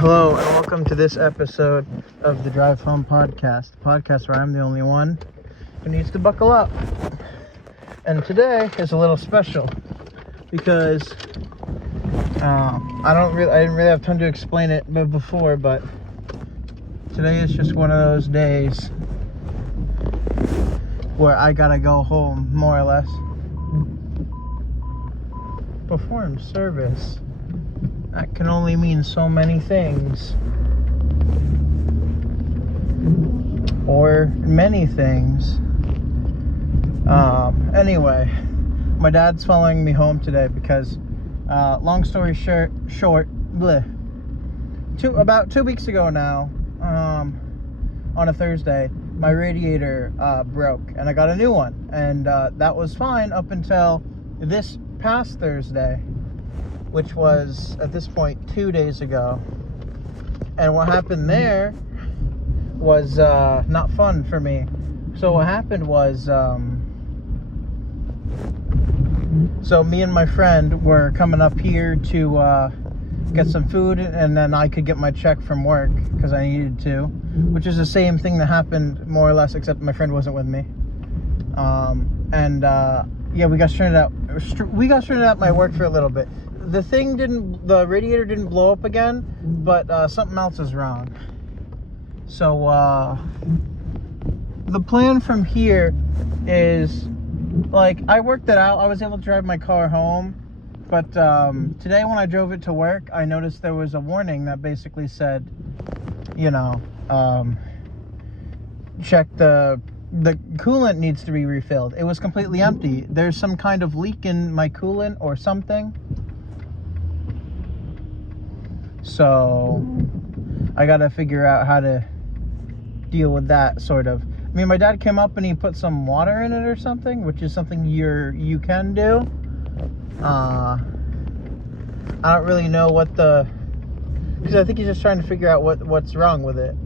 Hello and welcome to this episode of the Drive Home Podcast, the podcast where I'm the only one who needs to buckle up. And today is a little special because I didn't really have time to explain it before, but today is just one of those days where I gotta go home, more or less. Perform service. That can only mean so many things. Or many things. Anyway, my dad's following me home today because, long story short, about 2 weeks ago now, on a Thursday, my radiator broke and I got a new one. And that was fine up until this past Thursday, which was at this point 2 days ago. And what happened there was not fun for me. So what happened was, so me and my friend were coming up here to get some food, and then I could get my check from work because I needed to, which is the same thing that happened more or less, except my friend wasn't with me. Yeah, we got stranded at my work for a little bit. The radiator didn't blow up again, but something else is wrong. So the plan from here is, like, I worked it out. I was able to drive my car home, but today when I drove it to work, I noticed there was a warning that basically said, check the coolant needs to be refilled. It was completely empty. There's some kind of leak in my coolant or something. So I gotta figure out how to deal with that, sort of. I mean, my dad came up and he put some water in it or something, which is something you can do. I don't really know because I think he's just trying to figure out what's wrong with it.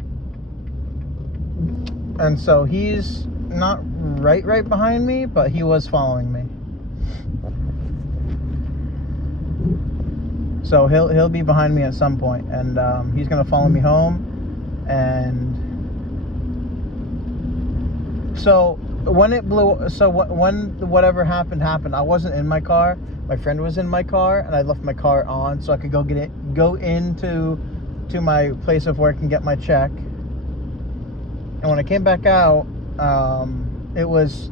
And so he's not right behind me, but he was following me. So he'll be behind me at some point, and he's gonna follow me home. And so when whatever happened, I wasn't in my car. My friend was in my car, and I left my car on so I could go into my place of work and get my check. And when I came back out, it was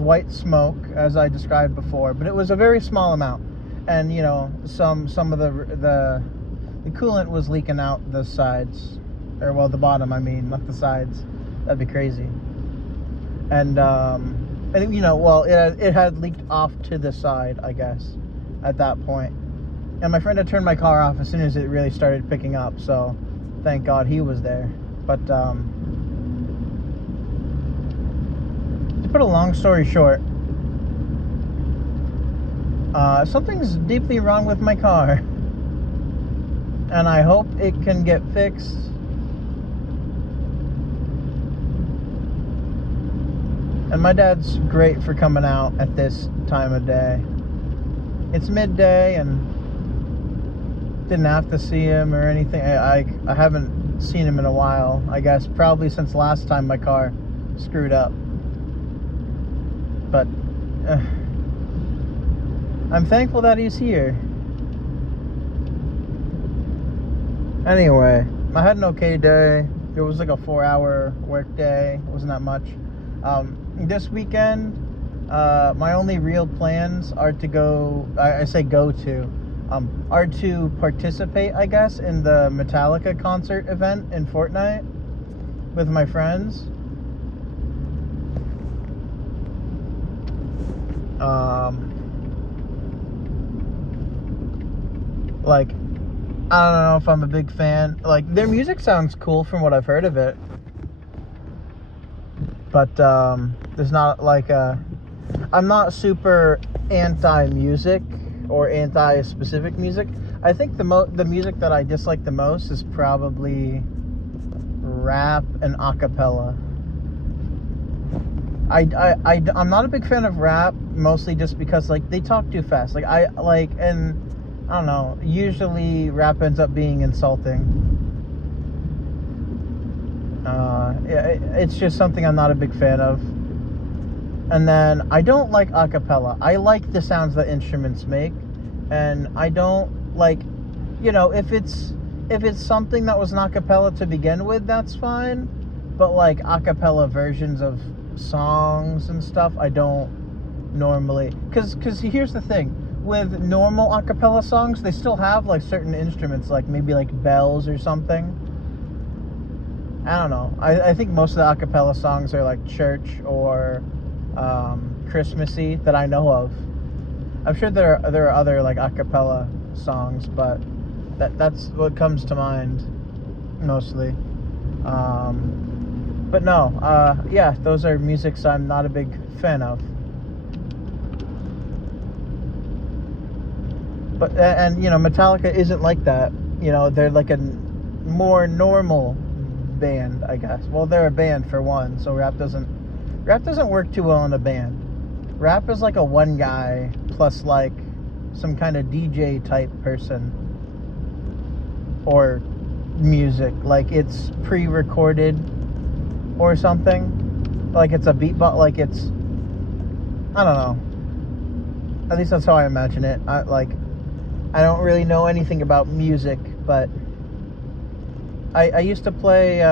white smoke, as I described before, but it was a very small amount. And some of the coolant was leaking out the sides, or the bottom. I mean, not the sides. That'd be crazy. And it had leaked off to the side, I guess, at that point. And my friend had turned my car off as soon as it really started picking up. So thank God he was there. But to put a long story short, something's deeply wrong with my car, and I hope it can get fixed. And my dad's great for coming out at this time of day. It's midday and didn't have to see him or anything. I haven't seen him in a while, I guess probably since last time my car screwed up. But I'm thankful that he's here. Anyway, I had an okay day. It was like a 4-hour work day. It wasn't that much. This weekend, my only real plans are to are to participate, I guess, in the Metallica concert event in Fortnite with my friends. Like, I don't know if I'm a big fan. Like, their music sounds cool from what I've heard of it. But, there's not, I'm not super anti-music or anti-specific music. I think the music that I dislike the most is probably rap and acapella. I'm not a big fan of rap, mostly just because, like, they talk too fast. Like, I don't know, usually rap ends up being insulting. It's just something I'm not a big fan of. And then I don't like a cappella. I like the sounds that instruments make, and I don't like, if it's something that was an a cappella to begin with, that's fine. But like a cappella versions of songs and stuff, I don't normally, because here's the thing, with normal a cappella songs, they still have like certain instruments, like maybe like bells or something. I don't know. I think most of the a cappella songs are like church or Christmassy that I know of. I'm sure there are other like a cappella songs, but that's what comes to mind mostly. But no, yeah, those are musics I'm not a big fan of. But and Metallica isn't like that. They're like a more normal band, I guess. Well, they're a band for one, so rap doesn't work too well in a band. Rap is like a one guy plus like some kind of DJ type person or music, like it's pre-recorded or something, like it's a beatbox, like it's, I don't know, at least that's how I imagine it. I don't really know anything about music, but I used to play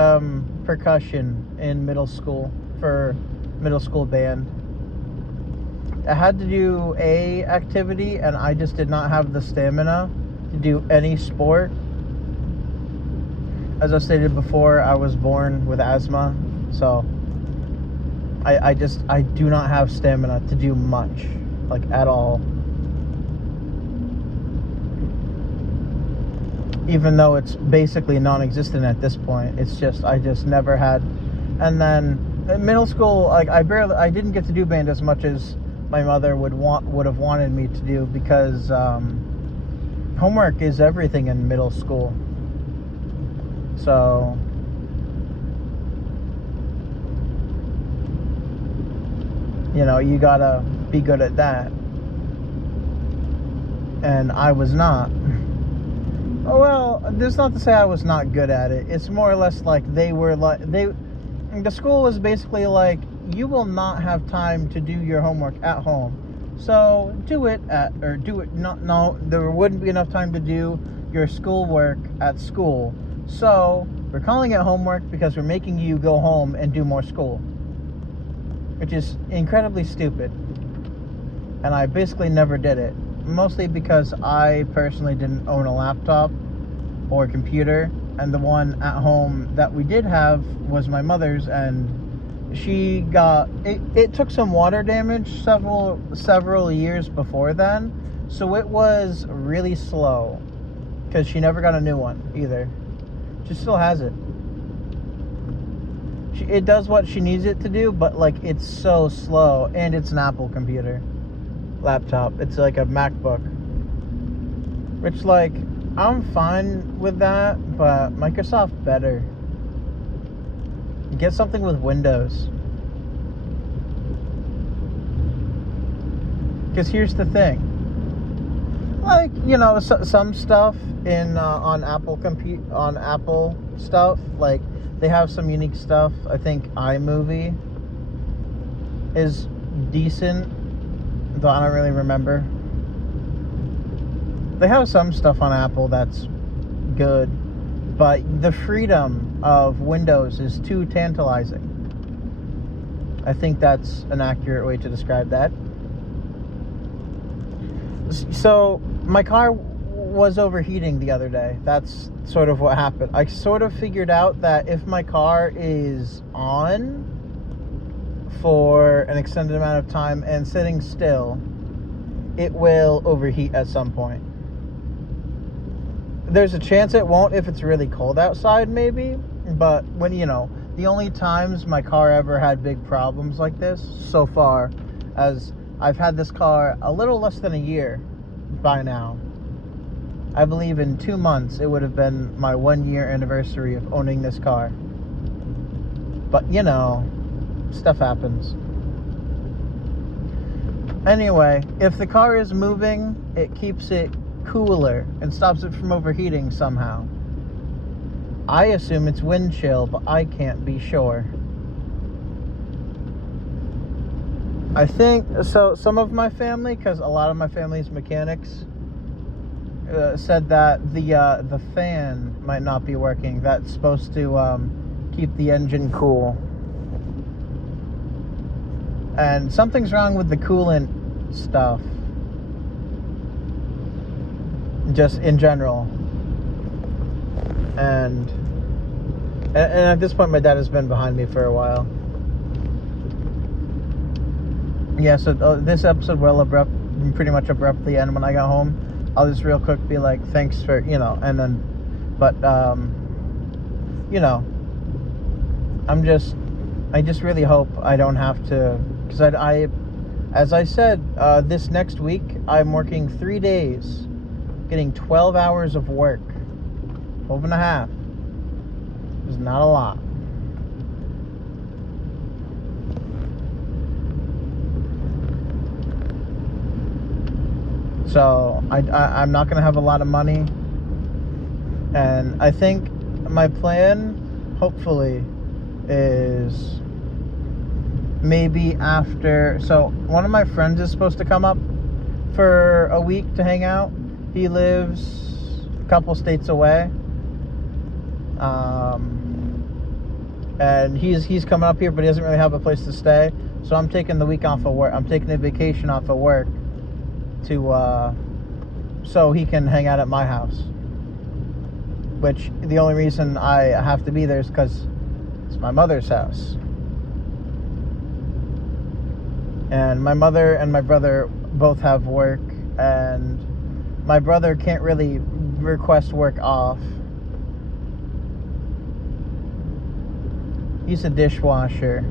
percussion in middle school for middle school band. I had to do a activity, and I just did not have the stamina to do any sport. As I stated before, I was born with asthma, so I do not have stamina to do much, like at all. Even though it's basically non-existent at this point, it's just I just never had. And then in middle school, like I didn't get to do band as much as my mother would have wanted me to do, because homework is everything in middle school. So you gotta be good at that, and I was not. Oh, well, that's not to say I was not good at it. It's more or less like the school was basically like, you will not have time to do your homework at home, so there wouldn't be enough time to do your schoolwork at school, so we're calling it homework because we're making you go home and do more school, which is incredibly stupid. And I basically never did it, mostly because I personally didn't own a laptop or computer, and the one at home that we did have was my mother's, and she got it took some water damage several years before then, so it was really slow, because she never got a new one either. She still has it. It does what she needs it to do, but like it's so slow, and it's an Apple computer laptop. It's like a MacBook, which like I'm fine with that, but Microsoft better. Get something with Windows. Because here's the thing, like some stuff in on Apple stuff, like they have some unique stuff. I think iMovie is decent, though I don't really remember. They have some stuff on Apple that's good, but the freedom of Windows is too tantalizing. I think that's an accurate way to describe that. So my car was overheating the other day. That's sort of what happened. I sort of figured out that if my car is on for an extended amount of time and sitting still, it will overheat at some point. There's a chance it won't if it's really cold outside, maybe, but when the only times my car ever had big problems like this so far, as I've had this car a little less than a year by now. I believe in 2 months it would have been my 1-year anniversary of owning this car. But stuff happens. Anyway, if the car is moving, it keeps it cooler and stops it from overheating somehow. I assume it's wind chill, but I can't be sure. I think so. Some of my family, because a lot of my family is mechanics, said that the fan might not be working. That's supposed to keep the engine cool. And something's wrong with the coolant stuff. Just in general. And at this point, my dad has been behind me for a while. Yeah, so this episode will pretty much abruptly end when I got home. I'll just real quick be like, thanks for, and then, but, I just really hope I don't have to, because as I said, this next week, I'm working 3 days, getting 12 hours of work, 12 and a half. It's not a lot. So I'm not gonna have a lot of money, and I think my plan, hopefully, is maybe after. So one of my friends is supposed to come up for a week to hang out. He lives a couple states away, and he's coming up here, but he doesn't really have a place to stay. So I'm taking the week off of work. I'm taking a vacation off of work to so he can hang out at my house, which the only reason I have to be there is because it's my mother's house, and my mother and my brother both have work, and my brother can't really request work off. He's a dishwasher,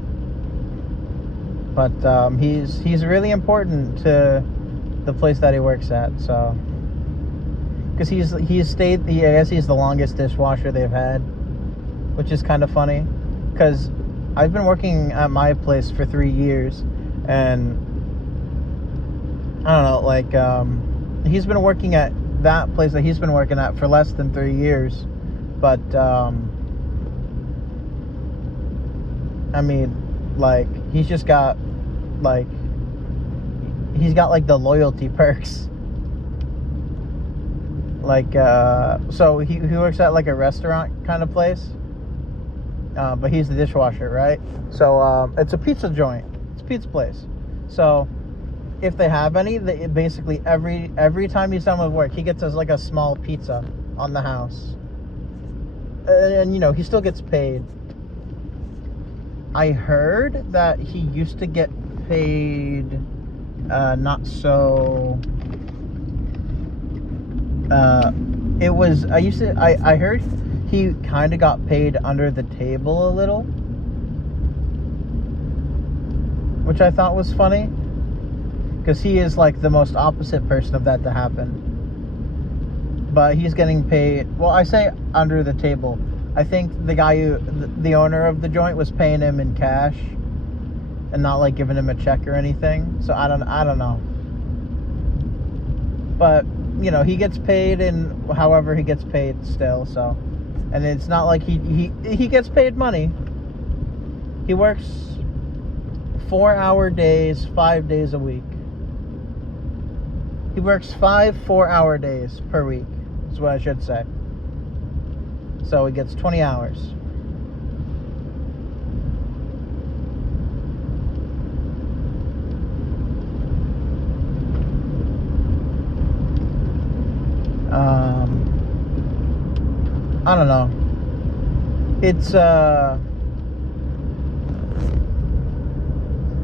but he's really important to the place that he works at, so because I guess he's the longest dishwasher they've had, which is kind of funny, because I've been working at my place for 3 years, and I don't know, like he's been working at that place that he's been working at for less than 3 years, but I mean, like, he's just got like the loyalty perks. Like, so he works at like a restaurant kind of place, but he's the dishwasher, right? So it's a pizza joint. It's a pizza place. So if they have any, basically every time he's done with work, he gets us like a small pizza on the house, and he still gets paid. I heard that he used to get paid not so. I heard he kind of got paid under the table a little, which I thought was funny, because he is like the most opposite person of that to happen. But he's getting paid, well, I say under the table. I think the owner of the joint was paying him in cash and not like giving him a check or anything. So I don't know. But he gets paid in however he gets paid still. So, and it's not like he gets paid money. He works 4-hour days, 5 days a week. He works 5 4-hour days per week, is what I should say. So he gets 20 hours. I don't know. It's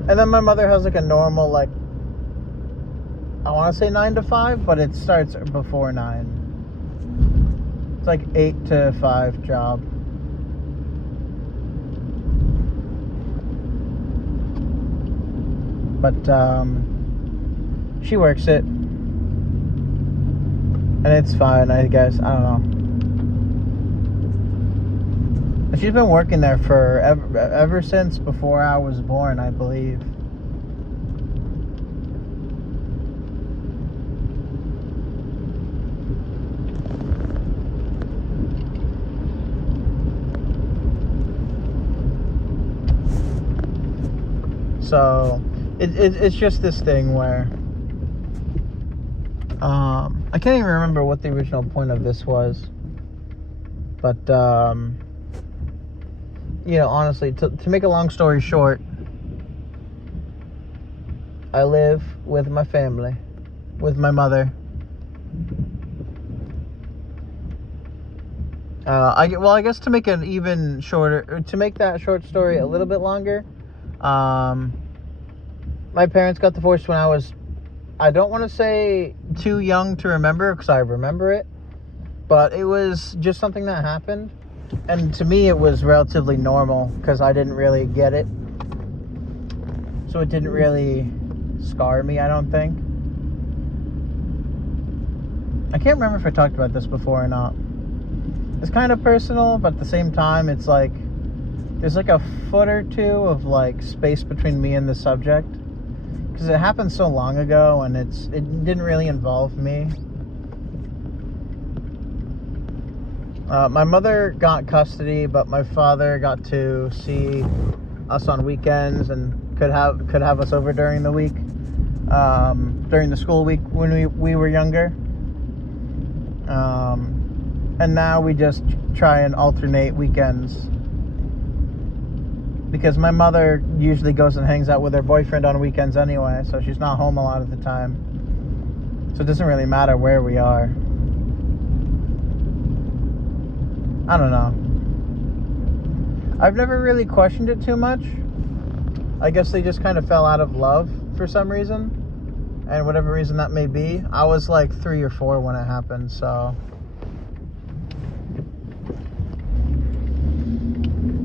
and then my mother has like a normal, like, I want to say 9 to 5, but it starts before 9. It's like 8 to 5 job. But she works it, and it's fine, I guess. I don't know. She's been working there for ever since before I was born, I believe. So it's just this thing where I can't even remember what the original point of this was, but honestly, to make a long story short, I live with my family, with my mother. I guess to make that short story a little bit longer, my parents got divorced when I was, I don't want to say too young to remember, because I remember it, but it was just something that happened, and to me it was relatively normal, because I didn't really get it, so it didn't really scar me, I don't think. I can't remember if I talked about this before or not. It's kind of personal, but at the same time, it's like there's like a foot or two of like space between me and the subject, because it happened so long ago, and it didn't really involve me. My mother got custody, but my father got to see us on weekends and could have us over during the week, during the school week when we were younger. And now we just try and alternate weekends, because my mother usually goes and hangs out with her boyfriend on weekends anyway, so she's not home a lot of the time. So it doesn't really matter where we are. I don't know. I've never really questioned it too much. I guess they just kind of fell out of love for some reason, and whatever reason that may be. I was like 3 or 4 when it happened, so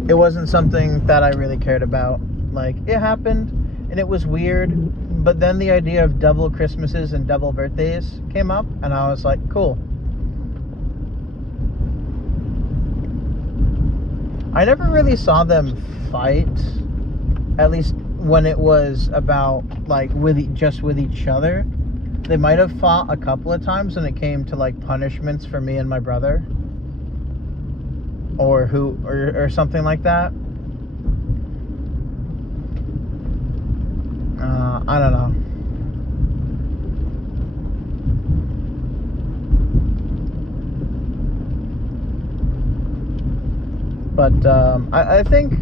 it wasn't something that I really cared about. Like, it happened, and it was weird, but then the idea of double Christmases and double birthdays came up, and I was like, cool. I never really saw them fight, at least when it was about, like, with each other. They might have fought a couple of times when it came to, like, punishments for me and my brother, or something like that. I don't know. But I think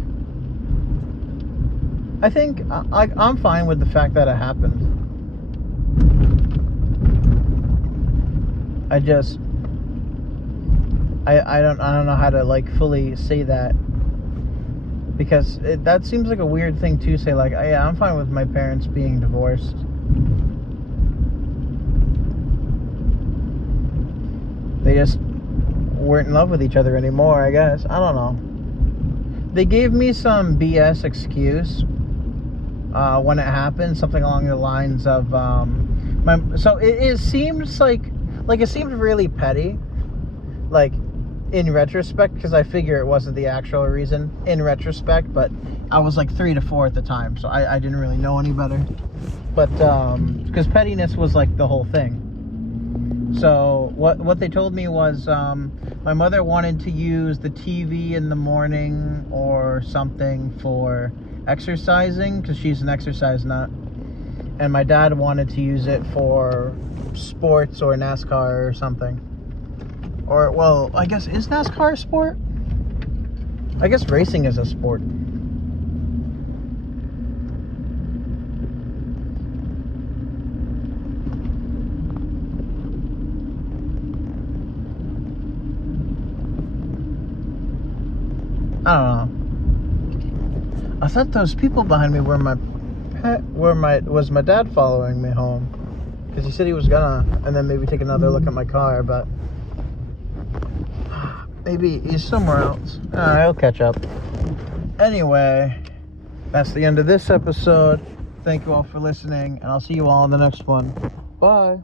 I'm fine with the fact that it happened. I don't know how to like fully say that, because that seems like a weird thing to say. Like, yeah, I'm fine with my parents being divorced. They just weren't in love with each other anymore, I guess. I don't know. They gave me some BS excuse when it happened, something along the lines of so it seems like it seemed really petty, like, in retrospect, because I figure it wasn't the actual reason in retrospect, but I was like 3 to 4 at the time, so I didn't really know any better. But because pettiness was like the whole thing. So what they told me was my mother wanted to use the TV in the morning or something for exercising, because she's an exercise nut, and my dad wanted to use it for sports or NASCAR or something. Or, well, I guess, is NASCAR a sport? I guess racing is a sport. I don't know. I thought those people behind me were my dad following me home, because he said he was gonna, and then maybe take another look at my car, but maybe he's somewhere else. I'll catch up. Anyway, that's the end of this episode. Thank you all for listening, and I'll see you all in the next one. Bye.